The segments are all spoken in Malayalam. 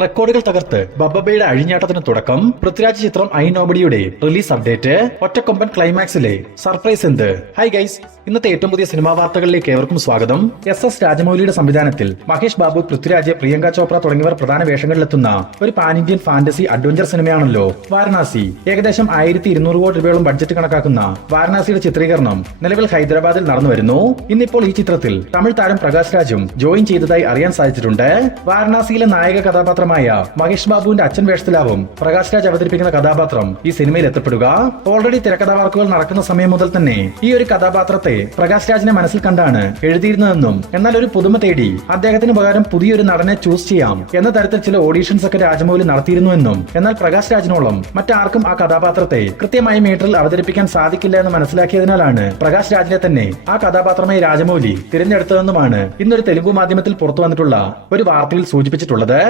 റെക്കോർഡുകൾ തകർത്ത് ബബ്ബയുടെ അഴിഞ്ഞാട്ടത്തിന് തുടക്കം. പൃഥ്വിരാജ് ചിത്രം ഐ നോബഡിയുടെ റിലീസ് അപ്ഡേറ്റ്. ഒറ്റക്കൊമ്പൻ ക്ലൈമാക്സിലെ സർപ്രൈസ് എന്ത്? ഹായ് ഗൈസ്, ഇന്നത്തെ ഏറ്റവും പുതിയ സിനിമാ വാർത്തകളിലേക്ക് ഏവർക്കും സ്വാഗതം. എസ് രാജമൗലിയുടെ സംവിധാനത്തിൽ മഹേഷ് ബാബു, പൃഥ്വിരാജ്, പ്രിയങ്ക ചോപ്ര തുടങ്ങിയവർ പ്രധാന വേഷങ്ങളിലെത്തുന്ന ഒരു പാൻ ഇന്ത്യൻ ഫാന്റസി അഡ്വഞ്ചർ സിനിമയാണല്ലോ വാരണാസി. ഏകദേശം 1200 കോടി രൂപയോളം ബഡ്ജറ്റ് കണക്കാക്കുന്ന വാരണാസിയുടെ ചിത്രീകരണം നിലവിൽ ഹൈദരാബാദിൽ നടന്നുവരുന്നു. ഇന്നിപ്പോൾ ഈ ചിത്രത്തിൽ തമിഴ് താരം പ്രകാശ് രാജും ജോയിൻ ചെയ്തതായി അറിയാൻ സാധിച്ചിട്ടുണ്ട്. വാരണാസിയിലെ നായക കഥാപാത്രമായ മഹേഷ് ബാബുവിന്റെ അച്ഛൻ വേഷത്തിലാവും പ്രകാശ് രാജ് അവതരിപ്പിക്കുന്ന കഥാപാത്രം ഈ സിനിമയിൽ എത്തപ്പെടുക. ഓൾറെഡി തിരക്കഥാ വർക്കുകൾ നടക്കുന്ന സമയം മുതൽ തന്നെ ഈ ഒരു കഥാപാത്രത്തെ പ്രകാശ് രാജിനെ മനസ്സിൽ കണ്ടാണ് എഴുതിയിരുന്നതെന്നും, എന്നാൽ ഒരു പുതുമ തേടി അദ്ദേഹത്തിന് പകരം പുതിയൊരു നടനെ ചൂസ് ചെയ്യാം എന്ന തരത്തിൽ ചില ഓഡീഷൻസ് ഒക്കെ രാജമൗലി നടത്തിയിരുന്നുവെന്നും, എന്നാൽ പ്രകാശ് രാജിനോളം മറ്റാർക്കും ആ കഥാപാത്രത്തെ കൃത്യമായ മീറ്ററിൽ അവതരിപ്പിക്കാൻ സാധിക്കില്ല എന്ന് മനസ്സിലാക്കിയതിനാലാണ് പ്രകാശ് രാജിനെ തന്നെ ആ കഥാപാത്രമായി രാജമൗലി തിരഞ്ഞെടുത്തതെന്നുമാണ് ഇന്നൊരു തെലുങ്കു മാധ്യമത്തിൽ പുറത്തു വന്നിട്ടുള്ള ഒരു വാർത്തയിൽ സൂചിപ്പിച്ചിട്ടുള്ളത്.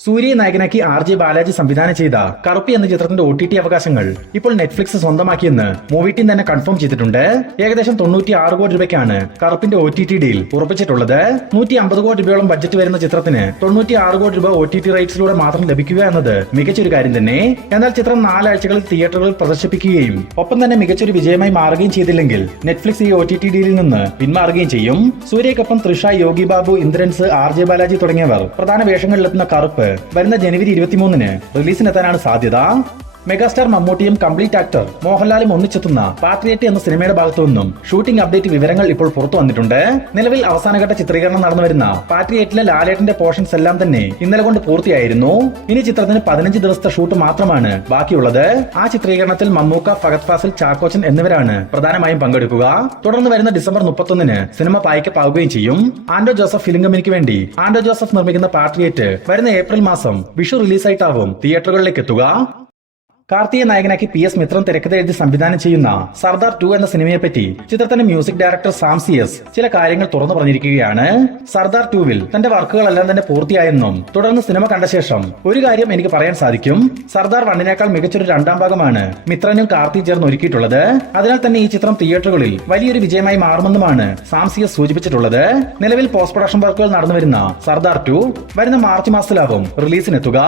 സൂര്യയെ നായകനാക്കി RJ ബാലാജി സംവിധാനം ചെയ്ത കറുപ്പി എന്ന ചിത്രത്തിന്റെ OTT അവകാശങ്ങൾ ഇപ്പോൾ നെറ്റ്ഫ്ലിക്സ് സ്വന്തമാക്കിയെന്ന് മൂവി ടീം തന്നെ കൺഫേം ചെയ്തിട്ടുണ്ട്. ഏകദേശം 96 കോടി രൂപയ്ക്കാണ് കറുപ്പിന്റെ OTT ഡീൽ ഉറപ്പിച്ചിട്ടുള്ളത്. 150 കോടി രൂപയോളം ബഡ്ജറ്റ് വരുന്ന ചിത്രത്തിന് 96 കോടി രൂപ OTT റൈറ്റ്സിലൂടെ മാത്രം ലഭിക്കുക എന്നത് മികച്ചൊരു കാര്യം തന്നെ. എന്നാൽ ചിത്രം 4 ആഴ്ചകളിൽ തിയേറ്ററുകളിൽ പ്രദർശിപ്പിക്കുകയും ഒപ്പം തന്നെ മികച്ചൊരു വിജയമായി മാറുകയും ചെയ്തില്ലെങ്കിൽ നെറ്റ്ഫ്ലിക്സ് ഈ OTT ഡീലിൽ നിന്ന് പിന്മാറുകയും ചെയ്യും. സൂര്യയ്ക്കൊപ്പം തൃഷ, യോഗി ബാബു, ഇന്ദ്രൻസ്, RJ ബാലാജി തുടങ്ങിയവർ പ്രധാന വേഷങ്ങളിലെത്തുന്ന കറുപ്പ് വരുന്ന ജനുവരി 23-ന് റിലീസിനെത്താനാണ് സാധ്യത. മെഗാസ്റ്റാർ മമ്മൂട്ടിയും കംപ്ലീറ്റ് ആക്ടർ മോഹൻലാലും ഒന്നിച്ചെത്തുന്ന പാട്രിയറ്റ് എന്ന സിനിമയുടെ ഭാഗത്തു നിന്നും ഷൂട്ടിംഗ് അപ്ഡേറ്റ് വിവരങ്ങൾ ഇപ്പോൾ പുറത്തു വന്നിട്ടുണ്ട്. നിലവിൽ അവസാനഘട്ട ചിത്രീകരണം നടന്നുവരുന്ന പാട്രിയറ്റിലെ ലാലേട്ടന്റെ പോർഷൻസ് എല്ലാം തന്നെ ഇന്നലെ കൊണ്ട് പൂർത്തിയായിരുന്നു. ഇനി ചിത്രത്തിന് 15 ദിവസത്തെ ഷൂട്ട് മാത്രമാണ് ബാക്കിയുള്ളത്. ആ ചിത്രീകരണത്തിൽ മമ്മൂക്ക, ഫഹദ് ഫാസിൽ, ചാക്കോച്ചൻ എന്നിവരാണ് പ്രധാനമായും പങ്കെടുക്കുക. തുടർന്ന് വരുന്ന ഡിസംബർ 31-ന് സിനിമ പായിക്കപ്പാവുകയും ചെയ്യും. ആൻഡോ ജോസഫ് ഫിലിം കമ്പനിക്ക് വേണ്ടി ആൻഡോ ജോസഫ് നിർമ്മിക്കുന്ന പാട്രിയറ്റ് വരുന്ന ഏപ്രിൽ മാസം വിഷു റിലീസായിട്ടാവും തിയേറ്ററുകളിലേക്ക് എത്തുക. കാർത്തിയെ നായകനാക്കി PS മിത്രൻ തിരക്കഥ എഴുതി സംവിധാനം ചെയ്യുന്ന സർദാർ 2 എന്ന സിനിമയെപ്പറ്റി ചിത്രത്തിന്റെ മ്യൂസിക് ഡയറക്ടർ സാം CS ചില കാര്യങ്ങൾ തുറന്നു പറഞ്ഞിരിക്കുകയാണ്. സർദാർ 2-വിൽ തന്റെ വർക്കുകളെല്ലാം തന്നെ പൂർത്തിയായെന്നും, തുടർന്ന് സിനിമ കണ്ട ശേഷം ഒരു കാര്യം എനിക്ക് പറയാൻ സാധിക്കും, സർദാർ 1-നേക്കാൾ മികച്ചൊരു രണ്ടാം ഭാഗമാണ് മിത്രനും കാർത്തിയും ചേർന്ന് ഒരുക്കിയിട്ടുള്ളത്. അതിനാൽ തന്നെ ഈ ചിത്രം തിയേറ്ററുകളിൽ വലിയൊരു വിജയമായി മാറുമെന്നുമാണ് സാം CS സൂചിപ്പിച്ചിട്ടുള്ളത്. നിലവിൽ പോസ്റ്റ് പ്രൊഡക്ഷൻ വർക്കുകൾ നടന്നുവരുന്ന സർദാർ 2 വരുന്ന മാർച്ച് മാസത്തിലാവും റിലീസിനെത്തുക.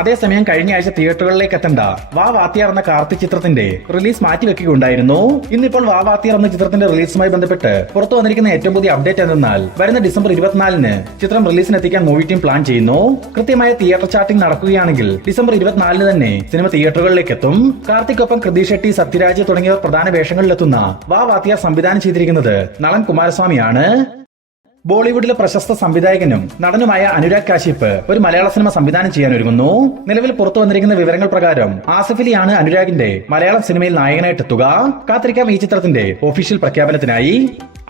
അതേസമയം കഴിഞ്ഞ ആഴ്ച തിയേറ്ററുകളിലേക്ക് എത്തേണ്ട വാ വാത്തിയാർ എന്ന കാർത്തിക് ചിത്രത്തിന്റെ റിലീസ് മാറ്റിവെക്കുകയുണ്ടായിരുന്നു. ഇന്നിപ്പോൾ വാ വാത്തിയാർ എന്ന ചിത്രത്തിന്റെ റിലീസുമായി ബന്ധപ്പെട്ട് പുറത്തു വന്നിരിക്കുന്ന ഏറ്റവും പുതിയ അപ്ഡേറ്റ് എന്തെന്നാൽ വരുന്ന ഡിസംബർ 24-ന് ചിത്രം റിലീസിനെത്തിക്കാൻ മൂവി ടീം പ്ലാൻ ചെയ്യുന്നു. കൃത്യമായ തിയേറ്റർ ചാർട്ടിംഗ് നടക്കുകയാണെങ്കിൽ ഡിസംബർ 24-ന് തന്നെ സിനിമ തിയേറ്ററുകളിലേക്ക് എത്തും. കാർത്തിക്കൊപ്പം കൃതി ഷെട്ടി, സത്യരാജ് തുടങ്ങിയവർ പ്രധാന വേഷങ്ങളിലെത്തുന്ന വാ വാത്തിയാർ സംവിധാനം ചെയ്തിരിക്കുന്നത് നളൻ കുമാരസ്വാമിയാണ്. ബോളിവുഡിലെ പ്രശസ്ത സംവിധായകനും നടനുമായ അനുരാഗ് കാശ്യപ് ഒരു മലയാള സിനിമ സംവിധാനം ചെയ്യാൻ ഒരുങ്ങുന്നു. നിലവിൽ പുറത്തു വന്നിരിക്കുന്ന വിവരങ്ങൾ പ്രകാരം ആസിഫ് അലിയാണ് അനുരാഗിന്റെ മലയാളം സിനിമയിൽ നായകനായിട്ട് എത്തുക. കാത്തിരിക്കാം ഈ ചിത്രത്തിന്റെ ഒഫീഷ്യൽ പ്രഖ്യാപനത്തിനായി.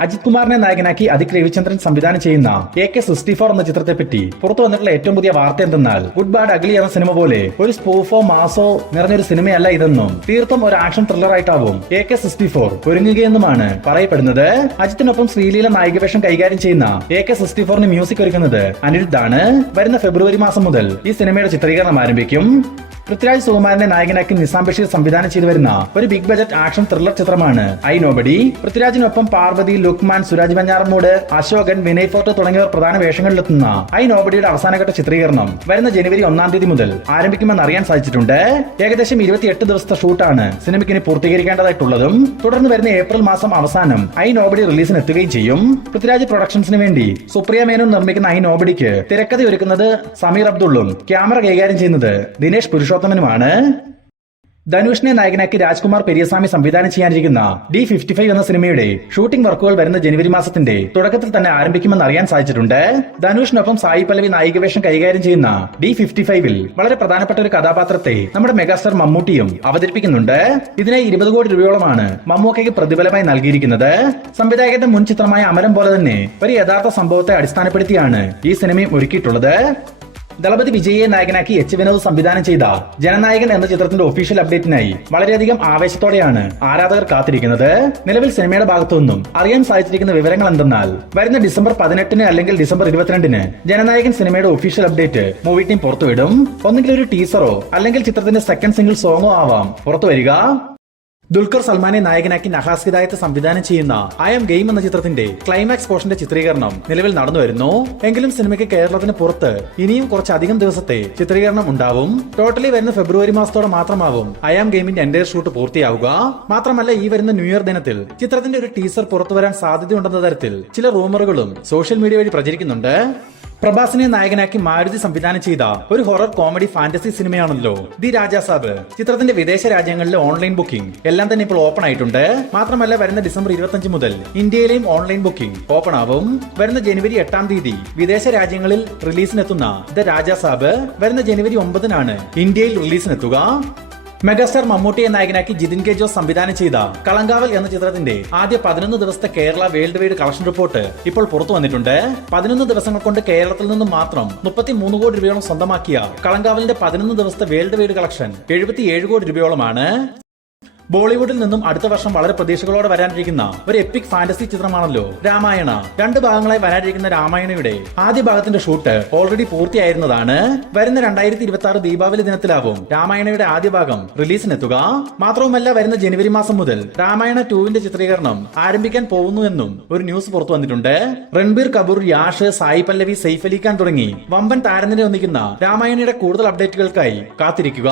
അജിത് കുമാറിനെ നായകനാക്കി അതിക് രവിചന്ദ്രൻ സംവിധാനം ചെയ്യുന്ന AK-64 എന്ന ചിത്രത്തെപ്പറ്റി പുറത്തു വന്നിട്ടുള്ള ഏറ്റവും പുതിയ വാർത്ത എന്തെന്നാൽ ഗുഡ് ബാഡ് അഗ്ലി എന്ന സിനിമ പോലെ ഒരു സ്പൂഫോ മാസോ നിറഞ്ഞൊരു സിനിമയല്ല ഇതെന്നും, തീർത്തും ഒരു ആക്ഷൻ ത്രില്ലർ ആയിട്ടാവും AK-64 ഒരുങ്ങുകയെന്നുമാണ് പറയപ്പെടുന്നത്. അജിത്തിനൊപ്പം ശ്രീലീല നായികവേഷം കൈകാര്യം ചെയ്യുന്ന AK-64-ന് മ്യൂസിക് ഒരുക്കുന്നത് അനിരുദ്ധാണ്. വരുന്ന ഫെബ്രുവരി മാസം മുതൽ ഈ സിനിമയുടെ ചിത്രീകരണം ആരംഭിക്കും. പൃഥ്വിരാജ് സുകുമാരനെ നായകനാക്കി നിസാം ബഷീർ സംവിധാനം ചെയ്തു വരുന്ന ഒരു ബിഗ് ബജറ്റ് ആക്ഷൻ ത്രില്ലർ ചിത്രമാണ് ഐ നോബഡി. പൃഥ്വിരാജിനൊപ്പം പാർവതി, ലുക്മാൻ, സുരാജ് വെഞ്ഞാറമൂട്, അശോകൻ, വിനയ് ഫോർട്ട് തുടങ്ങിയവർ പ്രധാന വേഷങ്ങളിലെത്തുന്ന ഐ നോബഡിയുടെ അവസാനഘട്ട ചിത്രീകരണം വരുന്ന ജനുവരി 1-ാം തീയതി മുതൽ ആരംഭിക്കുമെന്ന് അറിയാൻ സാധിച്ചിട്ടുണ്ട്. ഏകദേശം 28 ദിവസത്തെ ഷൂട്ടാണ് സിനിമയ്ക്ക് ഇനി പൂർത്തീകരിക്കേണ്ടതായിട്ടുള്ളതും. തുടർന്ന് വരുന്ന ഏപ്രിൽ മാസം അവസാനം ഐ നോബഡി റിലീസിന് എത്തുകയും ചെയ്യും. പൃഥ്വിരാജ് പ്രൊഡക്ഷൻസിന് വേണ്ടി സുപ്രിയ മേനോൻ നിർമ്മിക്കുന്ന ഐ നോബഡിക്ക് തിരക്കഥ ഒരുക്കുന്നത് സമീർ അബ്ദുള്ളും ക്യാമറ കൈകാര്യം ചെയ്യുന്നത് ദിനേശ് പുരുഷോത്തമനുമാണ്. ധനുഷിനെ നായകനാക്കി രാജ്കുമാർ പെരിയസ്വാമി സംവിധാനം ചെയ്യാനിരിക്കുന്ന D55 എന്ന സിനിമയുടെ ഷൂട്ടിംഗ് വർക്കുകൾ വരുന്ന ജനുവരി മാസത്തിന്റെ തുടക്കത്തിൽ തന്നെ ആരംഭിക്കുമെന്ന് അറിയാൻ സാധിച്ചിട്ടുണ്ട്. ധനുഷിനൊപ്പം സായി പല്ലവി നായികവേഷം കൈകാര്യം ചെയ്യുന്ന D55-ൽ വളരെ പ്രധാനപ്പെട്ട ഒരു കഥാപാത്രത്തെ നമ്മുടെ മെഗാസ്റ്റാർ മമ്മൂട്ടിയും അവതരിപ്പിക്കുന്നുണ്ട്. ഇതിനെ 20 കോടി രൂപയോളമാണ് മമ്മൂക്കയ്ക്ക് പ്രതിഫലമായി നൽകിയിരിക്കുന്നത്. സംവിധായകന്റെ മുൻ ചിത്രമായ അമരം പോലെ തന്നെ ഒരു യഥാർത്ഥ സംഭവത്തെ അടിസ്ഥാനപ്പെടുത്തിയാണ് ഈ സിനിമയും ഒരുക്കിയിട്ടുള്ളത്. ദളപതി വിജയെ നായകനാക്കി വിനോദ് സംവിധാനം ചെയ്ത ജനനായകൻ എന്ന ചിത്രത്തിന്റെ ഒഫീഷ്യൽ അപ്ഡേറ്റിനായി വളരെയധികം ആവേശത്തോടെയാണ് ആരാധകർ കാത്തിരിക്കുന്നത്. നിലവിൽ സിനിമയുടെ ഭാഗത്തു നിന്നും അറിയാൻ സാധിച്ചിരിക്കുന്ന വിവരങ്ങൾ എന്തെന്നാൽ വരുന്ന ഡിസംബർ 18-ന് അല്ലെങ്കിൽ ഡിസംബർ 22-ന് ജനനായകൻ സിനിമയുടെ ഒഫീഷ്യൽ അപ്ഡേറ്റ് മൂവി ടീം പുറത്തുവിടും. ഒന്നുകിൽ ഒരു ടീസറോ അല്ലെങ്കിൽ ചിത്രത്തിന്റെ സെക്കൻഡ് സിംഗിൾ സോങ്ങോ ആവാം പുറത്തുവരിക. ദുൽഖർ സൽമാനെ നായകനാക്കി നഹാസ് ഹിദായത്ത് സംവിധാനം ചെയ്യുന്ന ഐ ആം ഗെയിം എന്ന ചിത്രത്തിന്റെ ക്ലൈമാക്സ് പോർഷന്റെ ചിത്രീകരണം നിലവിൽ നടന്നു വരുന്നു. എങ്കിലും സിനിമയ്ക്ക് കേരളത്തിന് പുറത്ത് ഇനിയും കുറച്ചധികം ദിവസത്തെ ചിത്രീകരണം ഉണ്ടാവും. ടോട്ടലി വരുന്ന ഫെബ്രുവരി മാസത്തോടെ മാത്രമാവും ഐ ആം ഗെയിമിന്റെ എൻഡയർ ഷൂട്ട് പൂർത്തിയാവുക. മാത്രമല്ല, ഈ വരുന്ന ന്യൂ ഇയർ ദിനത്തിൽ ചിത്രത്തിന്റെ ഒരു ടീസർ പുറത്തു വരാൻ സാധ്യതയുണ്ടെന്ന തരത്തിൽ ചില റൂമറുകളും സോഷ്യൽ മീഡിയ വഴി പ്രചരിക്കുന്നുണ്ട്. പ്രഭാസിനെ നായകനാക്കി മാരുതി സംവിധാനം ചെയ്ത ഒരു ഹൊറർ കോമഡി ഫാന്റസി സിനിമയാണല്ലോ ദി രാജാസാബ്. ചിത്രത്തിന്റെ വിദേശ രാജ്യങ്ങളിലെ ഓൺലൈൻ ബുക്കിംഗ് എല്ലാം തന്നെ ഇപ്പോൾ ഓപ്പൺ ആയിട്ടുണ്ട്. മാത്രമല്ല, വരുന്ന ഡിസംബർ 25 മുതൽ ഇന്ത്യയിലെയും ഓൺലൈൻ ബുക്കിംഗ് ഓപ്പൺ ആവും. വരുന്ന ജനുവരി 8-ാം തീയതി വിദേശ രാജ്യങ്ങളിൽ റിലീസിനെത്തുന്ന ദ രാജാസാബ് വരുന്ന ജനുവരി 9-നാണ് ഇന്ത്യയിൽ റിലീസിനെത്തുക. മെഗാസ്റ്റാർ മമ്മൂട്ടിയെ നായകനാക്കി ജിതിൻ കെ ജോസ് സംവിധാനം ചെയ്ത കളങ്കാവൽ എന്ന ചിത്രത്തിന്റെ ആദ്യ 11 ദിവസത്തെ Kerala world wide collection report ഇപ്പോൾ പുറത്തു വന്നിട്ടുണ്ട്. 11 ദിവസങ്ങൾ കൊണ്ട് കേരളത്തിൽ നിന്നും മാത്രം 33 കോടി രൂപയോളം സ്വന്തമാക്കിയ കളങ്കാവലിന്റെ 11 ദിവസത്തെ വേൾഡ് വൈഡ് കളക്ഷൻ 77 കോടി രൂപയോളമാണ്. ബോളിവുഡിൽ നിന്നും അടുത്ത വർഷം വളരെ പ്രതീക്ഷകളോടെ വരാനിരിക്കുന്ന ഒരു എപ്പിക് ഫാന്റസി ചിത്രമാണല്ലോ രാമായണ. 2 ഭാഗങ്ങളായി വരാനിരിക്കുന്ന രാമായണയുടെ ആദ്യ ഭാഗത്തിന്റെ ഷൂട്ട് ഓൾറെഡി പൂർത്തിയായിരുന്നതാണ്. വരുന്ന 2026 ദീപാവലി ദിനത്തിലാവും രാമായണയുടെ ആദ്യ ഭാഗം റിലീസിനെത്തുക. മാത്രവുമല്ല, വരുന്ന ജനുവരി മാസം മുതൽ രാമായണ 2-ന്റെ ചിത്രീകരണം ആരംഭിക്കാൻ പോകുന്നുവെന്നും ഒരു ന്യൂസ് പുറത്തു വന്നിട്ടുണ്ട്. രൺബീർ കപൂർ, യാഷ്, സായി പല്ലവി, സെയ്ഫ് അലി ഖാൻ തുടങ്ങി വമ്പൻ താരനിര ഒന്നിക്കുന്ന രാമായണയുടെ കൂടുതൽ അപ്ഡേറ്റുകൾക്കായി കാത്തിരിക്കുക.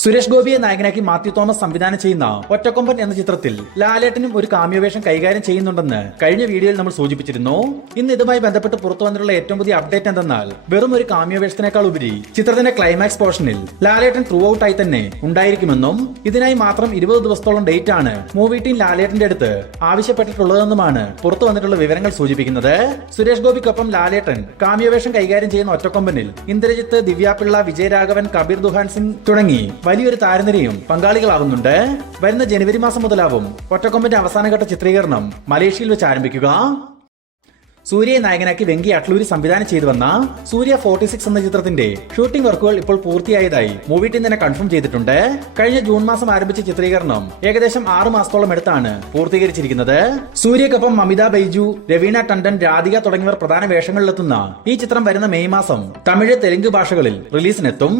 സുരേഷ് ഗോപിയെ നായകനാക്കി മാത്യു തോമസ് സംവിധാനം ചെയ്യുന്ന ഒറ്റക്കൊമ്പൻ എന്ന ചിത്രത്തിൽ ലാലേട്ടനും ഒരു കാമിയോ വേഷം കൈകാര്യം ചെയ്യുന്നുണ്ടെന്ന് കഴിഞ്ഞ വീഡിയോയിൽ നമ്മൾ സൂചിപ്പിച്ചിരുന്നു. ഇന്ന് ഇതുമായി ബന്ധപ്പെട്ട് പുറത്തു വന്നിട്ടുള്ള ഏറ്റവും പുതിയ അപ്ഡേറ്റ് എന്തെന്നാൽ, വെറും ഒരു കാമിയോ വേഷത്തിനേക്കാൾ ഉപരി ചിത്രത്തിന്റെ ക്ലൈമാക്സ് പോർഷനിൽ ലാലേട്ടൻ ത്രൂ ഔട്ട് ആയി തന്നെ ഉണ്ടായിരിക്കുമെന്നും ഇതിനായി മാത്രം 20 ദിവസത്തോളം ഡേറ്റ് ആണ് മൂവി ടീം ലാലേട്ടന്റെ അടുത്ത് ആവശ്യപ്പെട്ടിട്ടുള്ളതെന്നുമാണ് പുറത്തു വന്നിട്ടുള്ള വിവരങ്ങൾ സൂചിപ്പിക്കുന്നത്. സുരേഷ് ഗോപിക്കൊപ്പം ലാലേട്ടൻ കാമിയോ വേഷം കൈകാര്യം ചെയ്യുന്ന ഒറ്റക്കൊമ്പനിൽ ഇന്ദ്രജിത്ത്, ദിവ്യാപിള്ള, വിജയരാഘവൻ, കബീർ ദുഹാൻ സിംഗ് തുടങ്ങി വലിയൊരു താരനിരയും പങ്കാളികളാവുന്നുണ്ട്. വരുന്ന ജനുവരി മാസം മുതലാവും ഒറ്റക്കൊമ്പന്റെ അവസാനഘട്ട ചിത്രീകരണം മലേഷ്യയിൽ വെച്ച് ആരംഭിക്കുക. സൂര്യയെ നായകനാക്കി വെങ്കി അട്ലൂരി സംവിധാനം ചെയ്തു വന്ന സൂര്യ 46 എന്ന ചിത്രത്തിന്റെ ഷൂട്ടിംഗ് വർക്കുകൾ ഇപ്പോൾ പൂർത്തിയായതായി മൂവി ടീം തന്നെ കൺഫേം ചെയ്തിട്ടുണ്ട്. കഴിഞ്ഞ ജൂൺ മാസം ആരംഭിച്ച ചിത്രീകരണം ഏകദേശം 6 മാസത്തോളം എടുത്താണ് പൂർത്തീകരിച്ചിരിക്കുന്നത്. സൂര്യക്കൊപ്പം മമിത ബൈജു, രവീണ ടണ്ടൻ, രാധിക തുടങ്ങിയവർ പ്രധാന വേഷങ്ങളിലെത്തുന്ന ഈ ചിത്രം വരുന്ന മെയ് മാസം തമിഴ്, തെലുങ്ക് ഭാഷകളിൽ റിലീസിനെത്തും.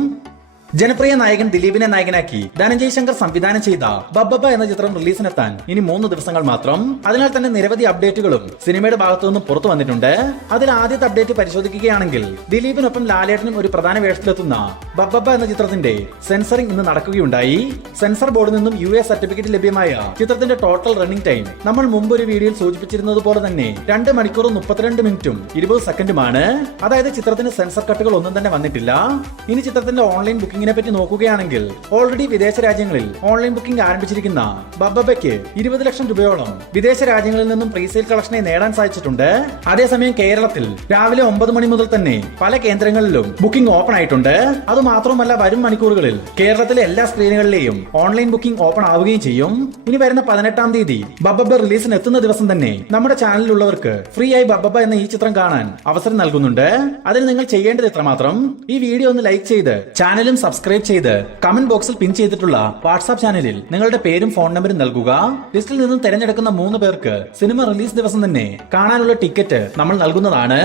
ജനപ്രിയ നായകൻ ദിലീപിനെ നായകനാക്കി ധനഞ്ജയ് ശങ്കർ സംവിധാനം ചെയ്ത ബബ്ബബ എന്ന ചിത്രം റിലീസിനെത്താൻ ഇനി 3 ദിവസങ്ങൾ മാത്രം. അതിനാൽ തന്നെ നിരവധി അപ്ഡേറ്റുകളും സിനിമയുടെ ഭാഗത്തു നിന്നും പുറത്തു വന്നിട്ടുണ്ട്. അതിൽ ആദ്യത്തെ അപ്ഡേറ്റ് പരിശോധിക്കുകയാണെങ്കിൽ, ദിലീപിനൊപ്പം ലാലേട്ടനും ഒരു പ്രധാന വേഷത്തിലെത്തുന്ന ബബ്ബബ എന്ന ചിത്രത്തിന്റെ സെൻസറിംഗ് ഇന്ന് നടക്കുകയുണ്ടായി. സെൻസർ ബോർഡിൽ നിന്നും US സർട്ടിഫിക്കറ്റ് ലഭ്യമായ ചിത്രത്തിന്റെ ടോട്ടൽ റണ്ണിംഗ് ടൈം നമ്മൾ മുമ്പ് ഒരു വീഡിയോയിൽ സൂചിപ്പിച്ചിരുന്നത് പോലെ തന്നെ 2 മണിക്കൂറും 32 മിനിറ്റും 20 സെക്കൻഡുമാണ്. അതായത് ചിത്രത്തിന് സെൻസർ കട്ടുകൾ ഒന്നും തന്നെ വന്നിട്ടില്ല. ഇനി ചിത്രത്തിന്റെ ഓൺലൈൻ ബുക്കിംഗ് പറ്റി നോക്കുകയാണെങ്കിൽ, ഓൾറെഡി വിദേശ രാജ്യങ്ങളിൽ ഓൺലൈൻ ബുക്കിംഗ് ആരംഭിച്ചിരിക്കുന്ന ബബ്ബബയ്ക്ക് 20 ലക്ഷം രൂപയോളം വിദേശ രാജ്യങ്ങളിൽ നിന്നും പ്രീസെയിൽ കളക്ഷനെ നേടാൻ സാധിച്ചിട്ടുണ്ട്. അതേസമയം കേരളത്തിൽ രാവിലെ 9 മണി മുതൽ തന്നെ പല കേന്ദ്രങ്ങളിലും ബുക്കിംഗ് ഓപ്പൺ ആയിട്ടുണ്ട്. അതുമാത്രമല്ല, വരും മണിക്കൂറുകളിൽ കേരളത്തിലെ എല്ലാ സ്ക്രീനുകളിലെയും ഓൺലൈൻ ബുക്കിംഗ് ഓപ്പൺ ആവുകയും ചെയ്യും. ഇനി വരുന്ന 18-ാം തീയതി ബബ്ബബ റിലീസിന് എത്തുന്ന ദിവസം തന്നെ നമ്മുടെ ചാനലിലുള്ളവർക്ക് ഫ്രീ ആയി ബബ്ബബ എന്ന ഈ ചിത്രം കാണാൻ അവസരം നൽകുന്നുണ്ട്. അതിന് നിങ്ങൾ ചെയ്യേണ്ടത് ഇത്രമാത്രം: ഈ വീഡിയോ ഒന്ന് ലൈക്ക് ചെയ്ത് ചാനലും സബ്സ്ക്രൈബ് ചെയ്ത് കമന്റ് ബോക്സിൽ പിൻ ചെയ്തിട്ടുള്ള വാട്സ്ആപ്പ് ചാനലിൽ നിങ്ങളുടെ പേരും ഫോൺ നമ്പറും നൽകുക. ലിസ്റ്റിൽ നിന്നും തിരഞ്ഞെടുക്കുന്ന 3 പേർക്ക് സിനിമ റിലീസ് ദിവസം തന്നെ കാണാനുള്ള ടിക്കറ്റ് നമ്മൾ നൽകുന്നതാണ്.